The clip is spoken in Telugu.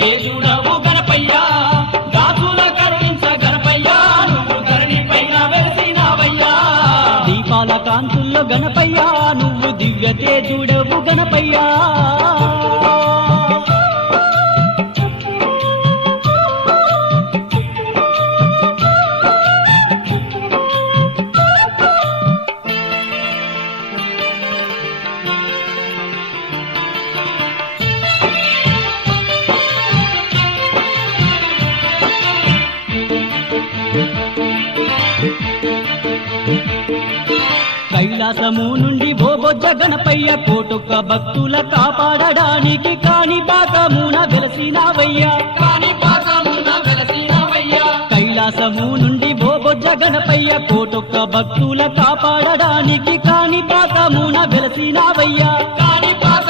దివ్యతే చూడవు గణపయ్యా గాజుల కరుణించ గణపయ్యా నువ్వు ధరణి పైన వెలిసినావయ్యా దీపాల కాంతుల్లో గణపయ్యా నువ్వు దివ్యతే చూడవు గణపయ్యా కైలాసము నుండి బోబొజ్జ గణపయ్య కోటొక్క భక్తుల కాపాడడానికి కాణిపాకమున వెలసినావయ్యా కాణిపాకమున వెలసినావయ్యా కైలాసము నుండి బోబొజ్జ గణపయ్య కోటొక్క భక్తుల కాపాడడానికి కాణిపాకమున వెలసినావయ్యా కాణిపాక